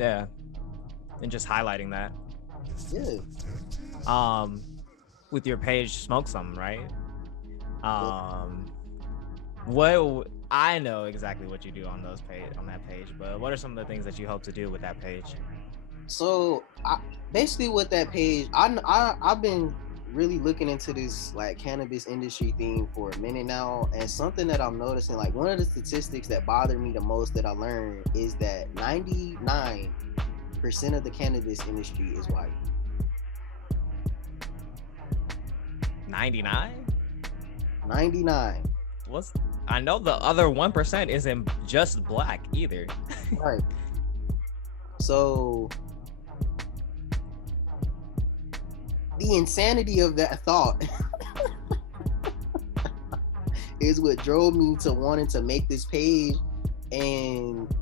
Yeah. And just highlighting that. Yeah. With your page, Smoke Some, right? Yeah. What I know exactly what you do on that page, but what are some of the things that you hope to do with that page? So basically with that page, I've been really looking into this like cannabis industry thing for a minute now, and something that I'm noticing, like one of the statistics that bothered me the most that I learned is that 99% of the cannabis industry is white. 99? 99. What's I know the other 1% isn't just black either. Right. So the insanity of that thought is what drove me to wanting to make this page and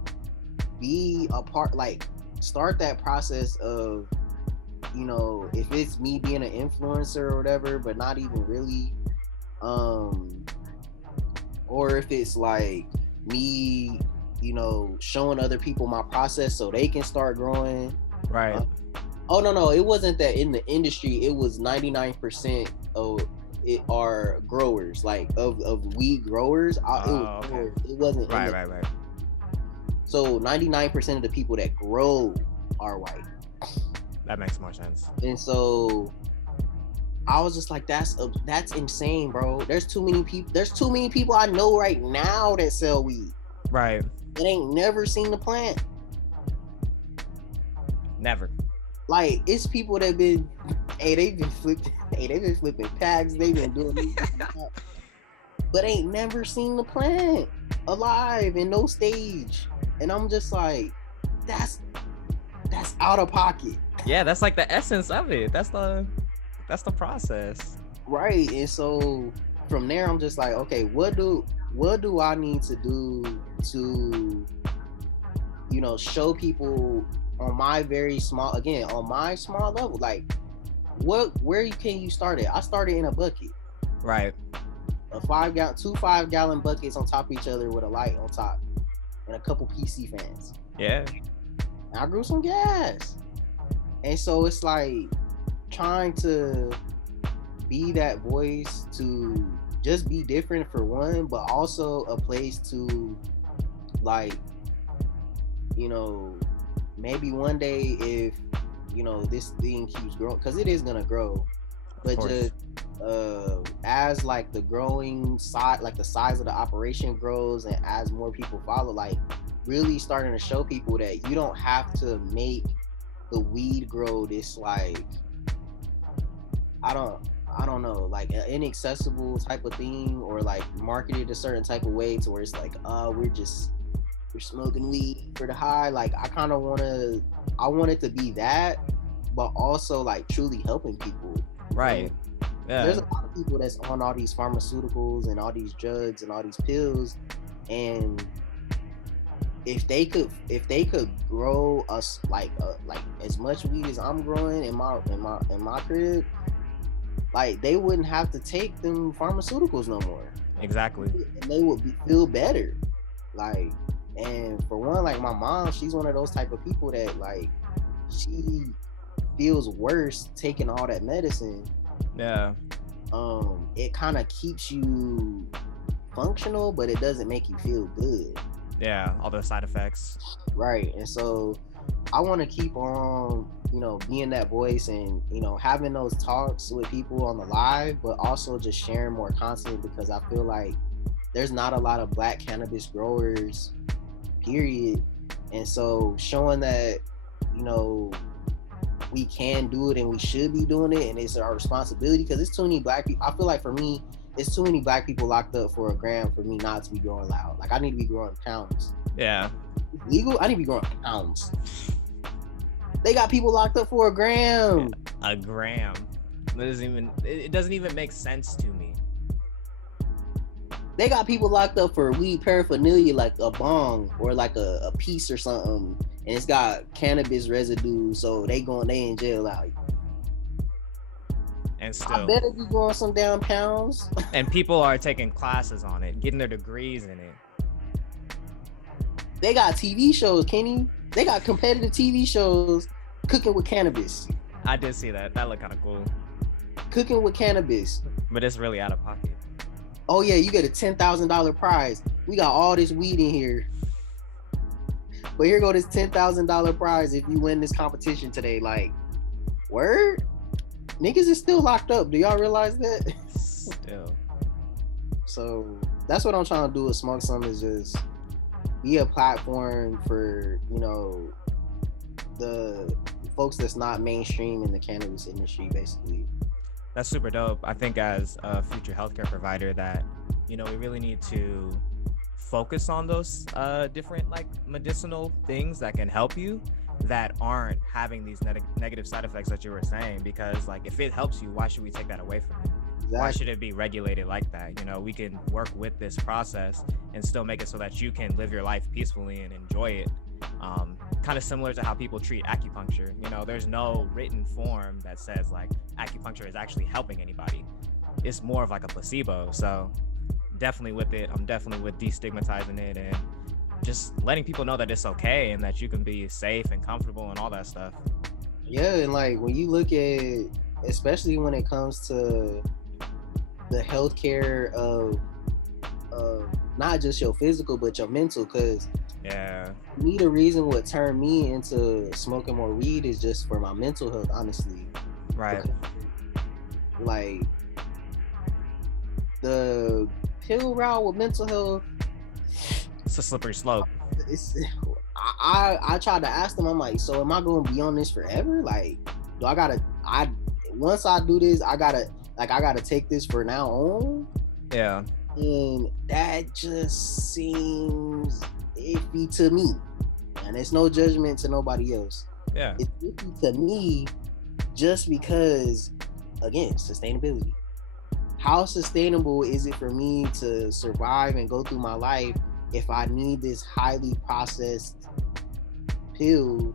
be a part, like start that process of, you know, if it's me being an influencer or whatever, but not even really, or if it's like me, you know, showing other people my process so they can start growing. Right. Oh no, it wasn't that in the industry. It was 99% of it are growers, like of weed growers. Okay. It wasn't Right, in the, right. So 99% of the people that grow are white. That makes more sense. And so I was just like, that's insane, bro. There's too many people I know right now that sell weed. Right. That ain't never seen the plant. Never. Like, it's people that been, they've been flipping packs, they've been doing these, but ain't never seen the plant alive in no stage. And I'm just like, that's out of pocket. Yeah, that's like the essence of it. That's the process. Right. And so from there, I'm just like, okay, what do I need to do to, you know, show people on my small level, like where can you start it? I started in a bucket. Right. Two 5-gallon buckets on top of each other with a light on top and a couple PC fans. Yeah. And I grew some gas. And so it's like trying to be that voice to just be different for one, but also a place to, like, you know, maybe one day if, you know, this thing keeps growing, because it is gonna grow, but just as like the growing size, like the size of the operation grows, and as more people follow, like really starting to show people that you don't have to make the weed grow this, like, I don't know, like an inaccessible type of thing, or like marketed a certain type of way to where it's like, we're smoking weed for the high. Like, I want it to be that, but also like truly helping people. Right. Yeah. There's a lot of people that's on all these pharmaceuticals and all these drugs and all these pills, and if they could grow us like as much weed as I'm growing in my crib, like they wouldn't have to take them pharmaceuticals no more. Exactly. And they would feel better. Like, and for one, like my mom, she's one of those type of people that, like, she feels worse taking all that medicine. Yeah. It kind of keeps you functional, but it doesn't make you feel good. Yeah, all the side effects. Right. And so I want to keep on, you know, being that voice and, you know, having those talks with people on the live, but also just sharing more content, because I feel like there's not a lot of Black cannabis growers, period. And so showing that, you know, we can do it and we should be doing it, and it's our responsibility, because it's too many Black people. I feel like for me, it's too many Black people locked up for a gram for me not to be growing loud. Like, I need to be growing pounds. Yeah. It's legal? I need to be growing pounds. They got people locked up for a gram. A gram. It doesn't even make sense to me. They got people locked up for weed paraphernalia, like a bong or like a piece or something, and it's got cannabis residue, so they in jail out. And still, I better be growing some damn pounds. And people are taking classes on it, getting their degrees in it. They got TV shows, Kenny. They got competitive TV shows cooking with cannabis. I did see that. That looked kind of cool. Cooking with cannabis. But it's really out of pocket. Oh yeah, you get a $10,000 prize. We got all this weed in here. But here go this $10,000 prize if you win this competition today. Like, word? Niggas is still locked up. Do y'all realize that? Still. So that's what I'm trying to do with Smoke Some, is just be a platform for, you know, the folks that's not mainstream in the cannabis industry, basically. That's super dope. I think as a future healthcare provider that, you know, we really need to focus on those different like medicinal things that can help you that aren't having these negative side effects that you were saying, because like if it helps you, why should we take that away from you? Exactly. Why should it be regulated like that? You know, we can work with this process and still make it so that you can live your life peacefully and enjoy it. Kind of similar to how people treat acupuncture. You know, there's no written form that says like acupuncture is actually helping anybody. It's more of like a placebo. So definitely with it. I'm definitely with destigmatizing it and just letting people know that it's okay and that you can be safe and comfortable and all that stuff. Yeah, and like when you look at, especially when it comes to the healthcare of not just your physical but your mental, because yeah, me, the reason what turned me into smoking more weed is just for my mental health, honestly. right. Because, like, the pill route with mental health, It's a slippery slope. I tried to ask them, I'm like, so am I going to be on this forever? Like, do I gotta, once I do this, I gotta take this for now on? Yeah. And that just seems iffy to me. And it's no judgment to nobody else. Yeah. It's iffy to me just because, again, sustainability. How sustainable is it for me to survive and go through my life if I need this highly processed pill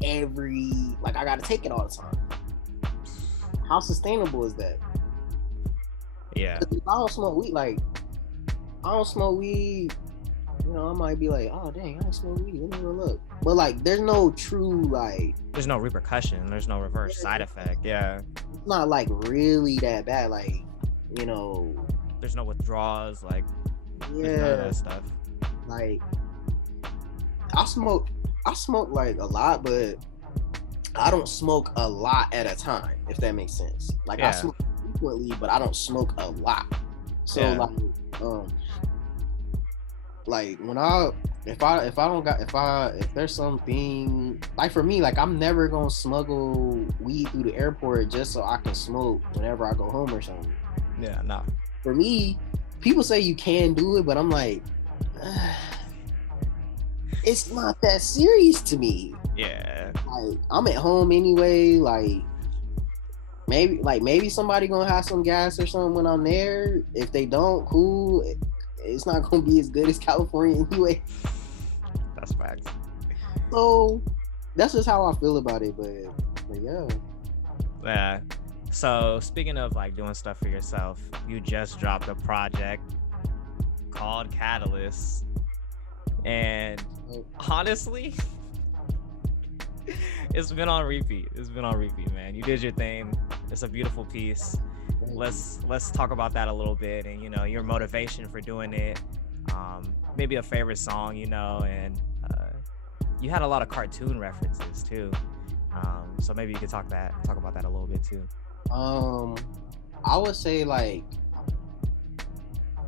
I gotta take it all the time? How sustainable is that? Yeah. If I don't smoke weed, you know, I might be like, oh dang, I don't smoke weed, let me roll up. But like, there's no true, like, There's no repercussion. There's no reverse side effect. Yeah. it's not like really that bad. Like, you know, There's no withdrawals. Like, there's none of yeah, that stuff. like I smoke like a lot, but I don't smoke a lot at a time, if that makes sense. Like, Yeah. I smoke frequently, but I don't smoke a lot. So Yeah. like when if there's something like, for me, like, I'm never gonna smuggle weed through the airport just so I can smoke whenever I go home or something. Yeah. No. For me, people say you can do it, but I'm like, it's not that serious to me. Yeah. Like, I'm at home anyway. Like, maybe somebody gonna have some gas or something when I'm there. If they don't, cool. It's not gonna be as good as California anyway. That's facts. So that's just how I feel about it. But yeah. Yeah. So speaking of like doing stuff for yourself, you just dropped a project called Catalyst, and honestly, it's been on repeat. Man. You did your thing. It's a beautiful piece. Let's talk about that a little bit, and you know, your motivation for doing it. Maybe a favorite song, you know, and you had a lot of cartoon references too. So maybe you could talk about that a little bit too. I would say, like,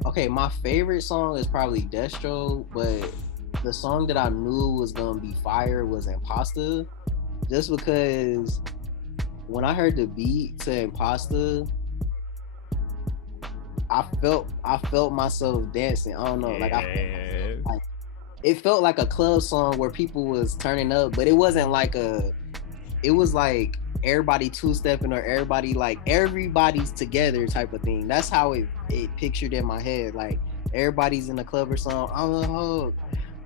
okay, my favorite song is probably Destro, but the song that I knew was gonna be fire was Imposter, just because when I heard the beat to Imposter, I felt myself dancing. I don't know, like, like, it felt like a club song where people was turning up, but it wasn't like it was like everybody two-stepping or everybody's together type of thing. That's how it pictured in my head. Like, everybody's in a club or something. I'm a hoe,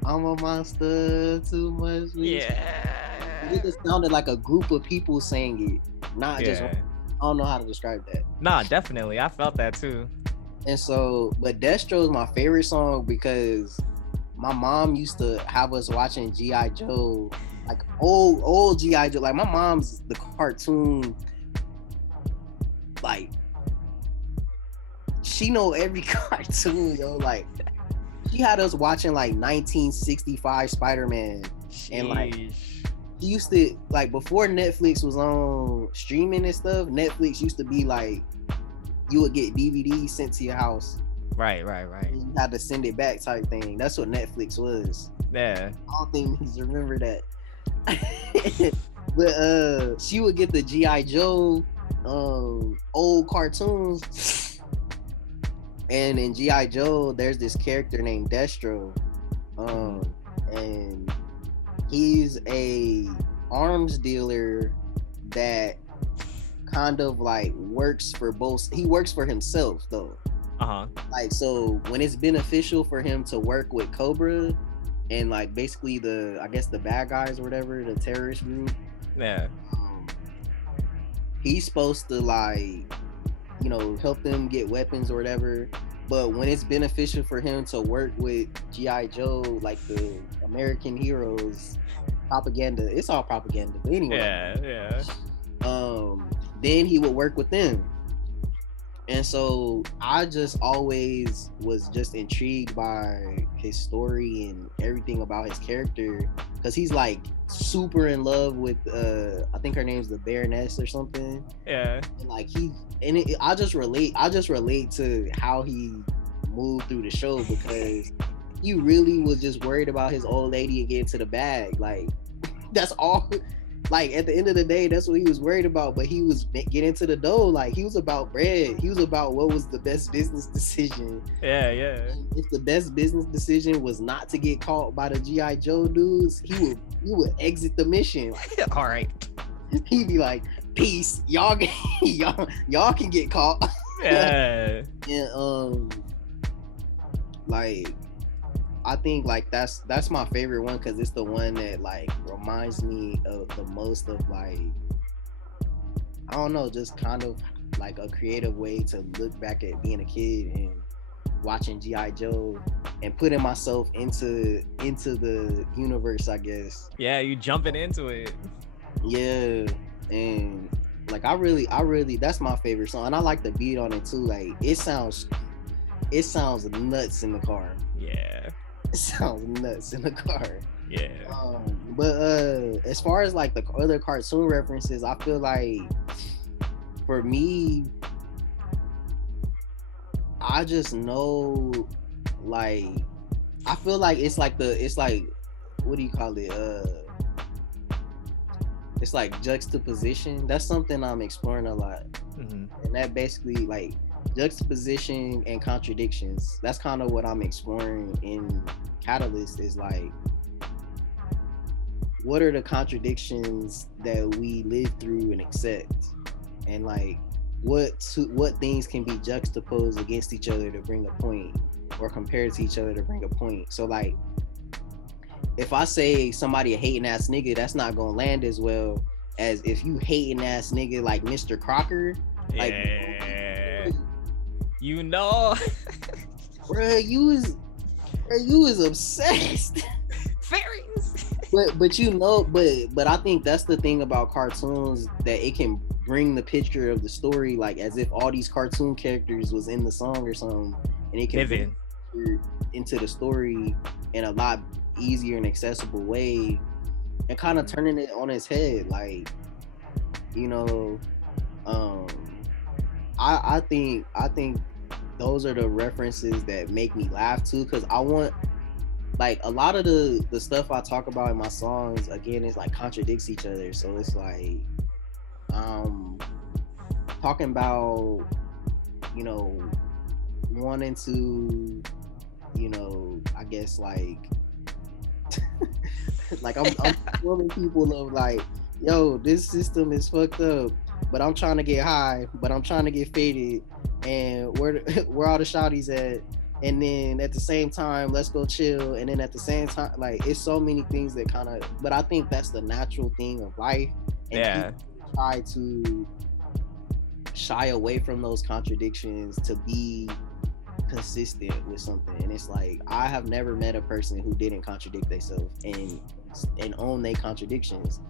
I'm a monster, too much. Yeah. It just sounded like a group of people saying it, not just one. I don't know how to describe that. Nah, definitely. I felt that too. And so, but Destro is my favorite song because my mom used to have us watching G.I. Joe, like old G.I. Joe. Like my mom's the cartoon, like she know every cartoon, yo. Like she had us watching like 1965 Spider-Man, and like she used to, like, before Netflix was on streaming and stuff. Netflix used to be like you would get DVDs sent to your house. Right. You had to send it back type thing. That's what Netflix was. Yeah. I don't think niggas remember that. But she would get the G.I. Joe old cartoons. And in G.I. Joe, there's this character named Destro. And he's a arms dealer that kind of like works for both. He works for himself though. Like, so when it's beneficial for him to work with Cobra and like basically I guess the bad guys or whatever, the terrorist group. Yeah. He's supposed to, like, you know, help them get weapons or whatever. But when it's beneficial for him to work with G.I. Joe, like the American heroes, propaganda, it's all propaganda. But anyway. Yeah. Then he would work with them. And so I just always was just intrigued by his story and everything about his character, because he's like super in love with I think her name's the Baroness or something. Yeah. And like I just relate to how he moved through the show, because he really was just worried about his old lady and getting to the bag. Like that's all. Like at the end of the day, that's what he was worried about. But he was getting to the dough. Like he was about bread. He was about what was the best business decision. Yeah. If the best business decision was not to get caught by the G.I. Joe dudes, he would exit the mission. Like, all right. He'd be like, "Peace, y'all can get caught." Yeah. And like, I think like that's my favorite one, because it's the one that like reminds me of the most of, like, I don't know, just kind of like a creative way to look back at being a kid and watching G.I. Joe and putting myself into the universe, I guess. Yeah, you jumping into it. Yeah, and like I really that's my favorite song, and I like the beat on it too. Like it sounds nuts in the car. Yeah. It sounds nuts in the car. Yeah. But as far as like the other cartoon references, I feel like for me, I just know, like, I feel like it's like what do you call it? It's like juxtaposition. That's something I'm exploring a lot. And that basically, like, juxtaposition and contradictions. That's kind of what I'm exploring in Catalyst, is like, what are the contradictions that we live through and accept, and like what things can be juxtaposed against each other to bring a point, or compared to each other to bring a point. So like, if I say somebody a hating ass nigga, that's not gonna land as well as if you hating ass nigga like Mr. Crocker. Like, yeah. You know. Bruh, you was obsessed. Fairies. But you know, but I think that's the thing about cartoons, that it can bring the picture of the story, like as if all these cartoon characters was in the song or something, and it can bring into the story in a lot easier and accessible way, and kind of turning it on its head. Like, you know, I think those are the references that make me laugh too, because I want, like, a lot of the stuff I talk about in my songs, again, is like contradicts each other. So it's like talking about, you know, wanting to, you know, I guess like like I'm warning people of like, yo, this system is fucked up, but I'm trying to get high, but I'm trying to get faded, and where all the shawties at? And then at the same time, let's go chill. And then at the same time, like, it's so many things that kind of, but I think that's the natural thing of life. And people try to shy away from those contradictions to be consistent with something, and it's like I have never met a person who didn't contradict themselves and own their contradictions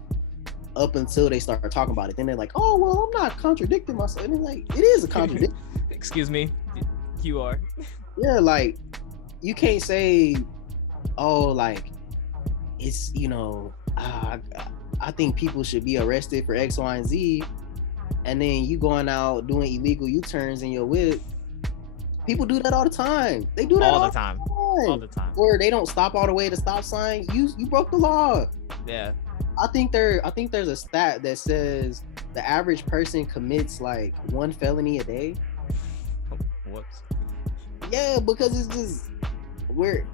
up until they start talking about it. Then they're like, oh well, I'm not contradicting myself. And it's like, it is a contradiction. Excuse me, you are. Yeah, like you can't say, oh, like it's, you know, I think people should be arrested for X, Y, and Z, and then you going out doing illegal U-turns in your whip. People do that all the time. They do that all the time. All the time. Or they don't stop all the way at the stop sign. You broke the law. Yeah. I think there's a stat that says the average person commits like one felony a day. Oh, whoops. Yeah, because it's just we're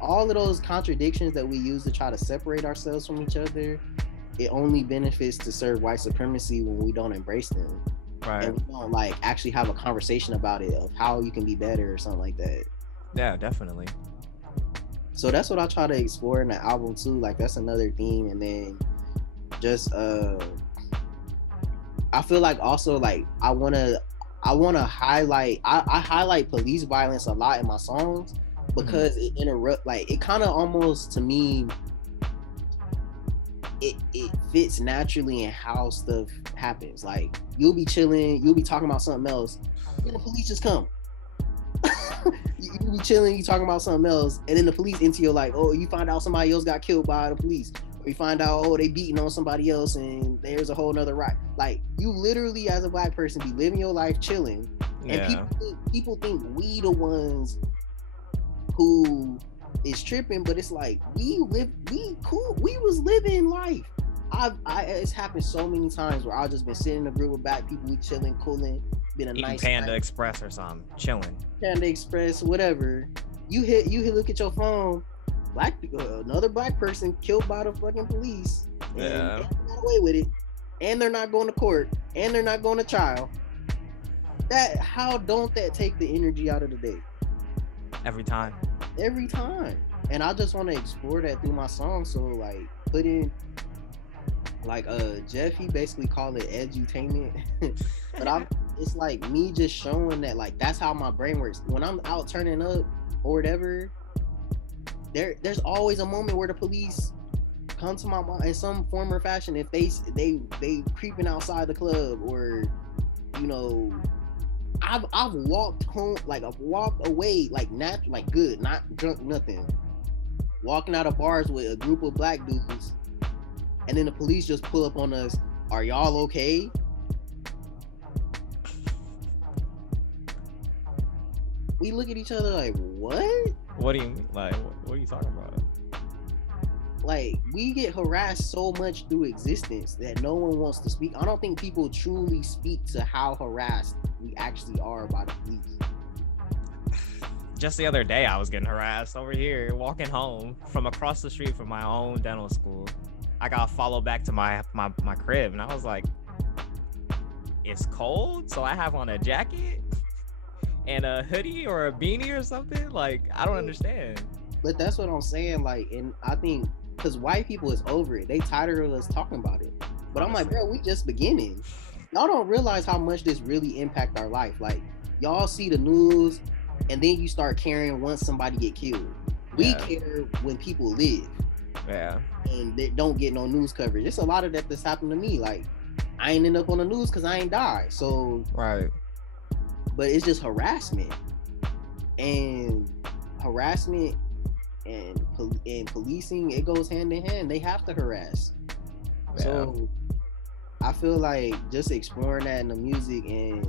all of those contradictions that we use to try to separate ourselves from each other. It only benefits to serve white supremacy when we don't embrace them. Right. And we don't like actually have a conversation about it of how you can be better or something like that. Yeah, definitely. So that's what I try to explore in the album too. Like that's another theme. And then just I feel like also like I wanna highlight I highlight police violence a lot in my songs because it interrupt, like it kind of almost to me it fits naturally in how stuff happens. Like you'll be chilling, you'll be talking about something else, and the police just come. You be chilling, you talking about something else, and then the police into your like, oh, you find out somebody else got killed by the police, or you find out, oh, they beating on somebody else, and there's a whole nother riot. Like you literally, as a black person, be living your life chilling, and people think we the ones who is tripping, but it's like we was living life. It's happened so many times where I've just been sitting in a group of black people, we chilling, cooling, been a eating nice Panda night. Express or something, chilling. Panda Express, whatever. You hit look at your phone, another black person killed by the fucking police, and they got away with it, and they're not going to court, and they're not going to trial. How don't that take the energy out of the day? Every time. And I just want to explore that through my song. So like put in like Jeff, he basically called it edutainment. But it's like me just showing that like that's how my brain works. When I'm out turning up or whatever, there's always a moment where the police come to my mind in some form or fashion. If they creeping outside the club, or you know, I've walked home, like I've walked away, like not like good, not drunk, nothing. Walking out of bars with a group of black dudes, and then the police just pull up on us. Are y'all okay? We look at each other like, what? What do you mean? Like, what are you talking about? Like, we get harassed so much through existence that no one wants to speak. I don't think people truly speak to how harassed we actually are by the police. Just the other day, I was getting harassed over here, walking home from across the street from my own dental school. I got followed back to my crib, and I was like, it's cold, so I have on a jacket and a hoodie or a beanie or something. Like, I don't understand. But that's what I'm saying. Like, and I think because white people is over it, they tired of us talking about it. But I'm like, bro, we just beginning. Y'all don't realize how much this really impact our life. Like, y'all see the news, and then you start caring once somebody get killed. We care when people live. Yeah. And they don't get no news coverage. It's a lot of that that's happened to me. Like, I ain't end up on the news because I ain't died. So right. But it's just harassment. And harassment and policing, it goes hand in hand. They have to harass. Yeah. So I feel like just exploring that in the music and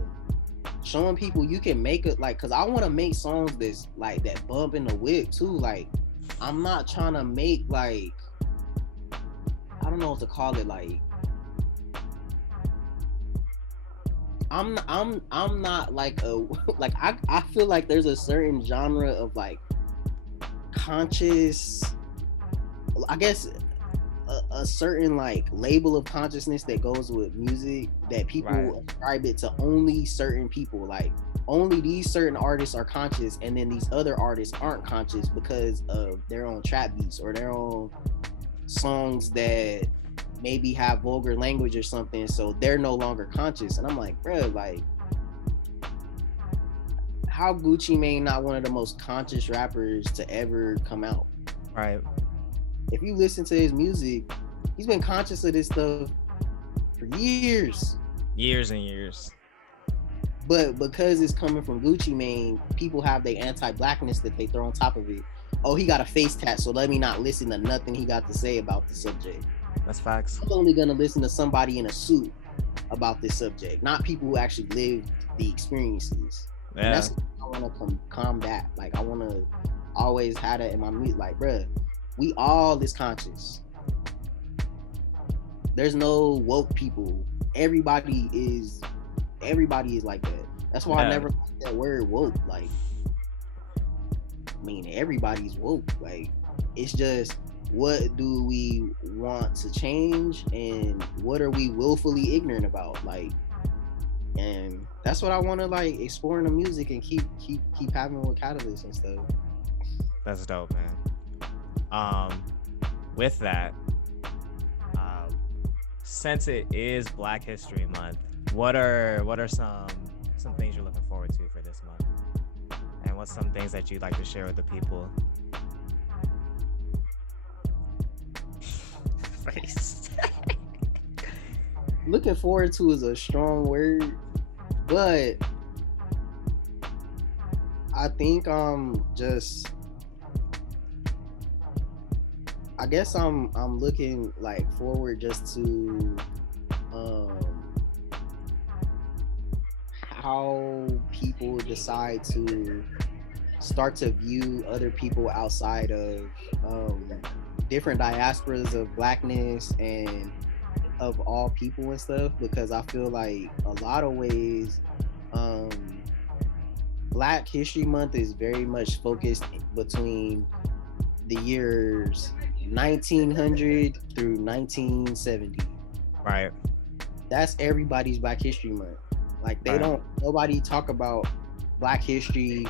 showing people you can make it, like, because I want to make songs that's like that bump in the whip too. Like, I'm not trying to make, like, I don't know what to call it, like, I'm not like a like I feel like there's a certain genre of like conscious, I guess a certain like label of consciousness that goes with music that people ascribe it to only certain people. Like, only these certain artists are conscious, and then these other artists aren't conscious because of their own trap beats or their own songs that maybe have vulgar language or something, so they're no longer conscious. And I'm like, bro, like, how Gucci Mane not one of the most conscious rappers to ever come out? Right. If you listen to his music, he's been conscious of this stuff for years. Years and years. But because it's coming from Gucci Mane, people have their anti-blackness that they throw on top of it. Oh, he got a face tat, so let me not listen to nothing he got to say about the subject. That's facts. I'm only gonna listen to somebody in a suit about this subject, not people who actually lived the experiences. Yeah. And that's what I want to combat. Like, I want to always have that in my music. Like, bruh, we all is conscious. There's no woke people. Everybody is like that. That's why I never like that word woke. Like, I mean, everybody's woke. Like, it's just, what do we want to change and what are we willfully ignorant about? Like, and that's what I want to like explore in the music and keep having with Catalyst and stuff. That's dope, man. With that, since it is Black History Month, what are some things you're looking forward to for this month, and what's some things that you'd like to share with the people? Face. Looking forward to is a strong word, but I think I guess I'm looking like forward just to how people decide to start to view other people outside of different diasporas of Blackness and of all people and stuff, because I feel like a lot of ways Black History Month is very much focused between the years 1900 through 1970. Right. That's everybody's Black History Month. Like, they don't, nobody talk about Black history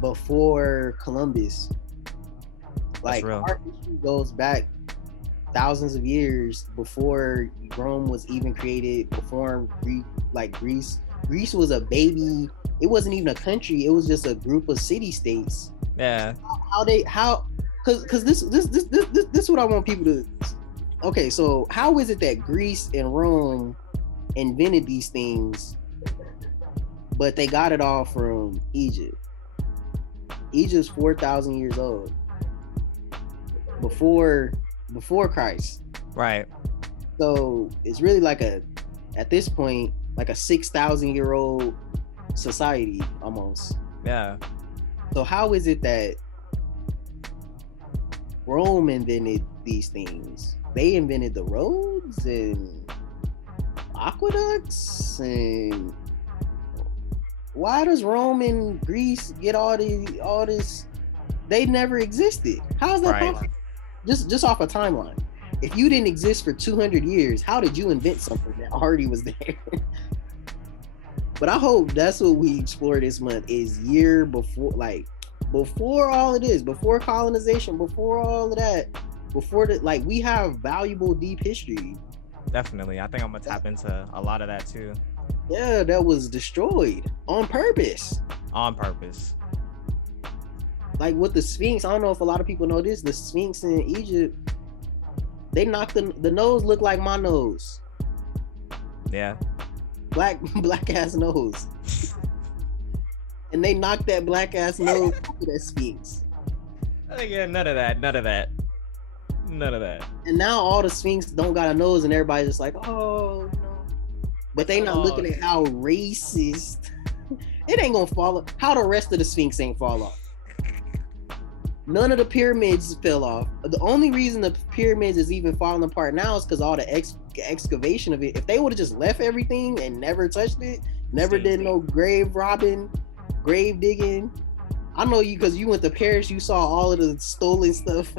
before Columbus. Like, our history goes back thousands of years before Rome was even created, before Greece. Greece was a baby. It wasn't even a country. It was just a group of city-states. Yeah. Because this is what I want people to. Okay, so how is it that Greece and Rome invented these things, but they got it all from Egypt? Egypt's 4,000 years old. Before Christ. Right. So it's really like at this point, like a 6,000-year-old society almost. Yeah. So how is it that Rome invented these things? They invented the roads and aqueducts, and why does Rome and Greece get all this? They never existed. How's that possible? Just off a timeline. If you didn't exist for 200 years, how did you invent something that already was there? But I hope that's what we explore this month, is year before, like before all of this, before colonization, before all of that, before the, like, we have valuable deep history. Definitely. I think I'm gonna tap into a lot of that too. Yeah, that was destroyed on purpose. On purpose. Like with the Sphinx, I don't know if a lot of people know this, the Sphinx in Egypt, they knocked the nose looked like my nose. Yeah. Black ass nose. And they knocked that black ass nose off of that Sphinx. I think, yeah, none of that. And now all the Sphinx don't got a nose, and everybody's just like, oh no. But they not looking at how racist. It ain't gonna fall off. How the rest of the Sphinx ain't fall off. None of the pyramids fell off. The only reason the pyramids is even falling apart now is because all the excavation of it. If they would have just left everything and never touched it, never did no grave robbing, grave digging. I know you, because you went to Paris, you saw all of the stolen stuff.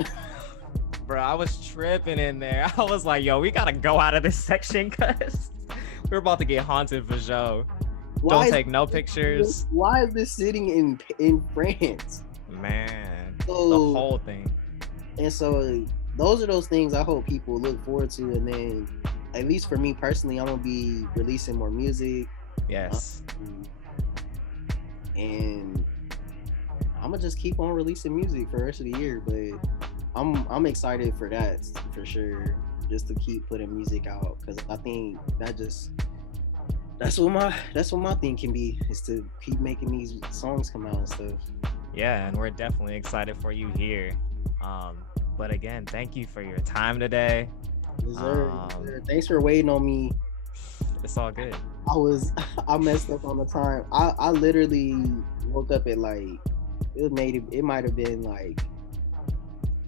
Bro, I was tripping in there. I was like, yo, we gotta go out of this section because we're about to get haunted for sure. Don't take no pictures. Why is this sitting in France? Man, so, the whole thing. And so those are those things I hope people look forward to. And then, at least for me personally, I'm gonna be releasing more music. Yes. and I'm gonna just keep on releasing music for the rest of the year. But I'm excited for that for sure. Just to keep putting music out because I think that's what my thing can be is to keep making these songs come out and stuff. Yeah, and we're definitely excited for you here. Um, but again, thank you for your time today. Yes, sir. Yes, Um, sir. Thanks for waiting on me. it's all good. I was I messed up on the time. I literally woke up at like it might have been like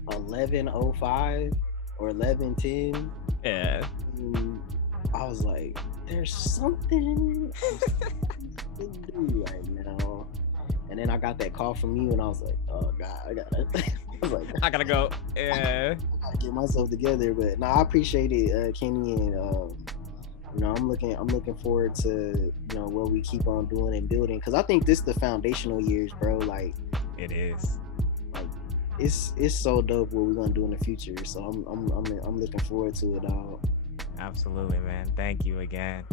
11:05 or 11:10. Yeah. And I was like, there's something to do right now. And then I got that call from you, and I was like, oh god, I gotta. I was like, I gotta go. Yeah. I gotta get myself together. But no, I appreciate it, Kenny, and I'm looking forward to what we keep on doing and building because I think this is the foundational years, bro. Like It is. like it's so dope what we're gonna do in the future. So I'm looking forward to it all. Absolutely, man. Thank you again.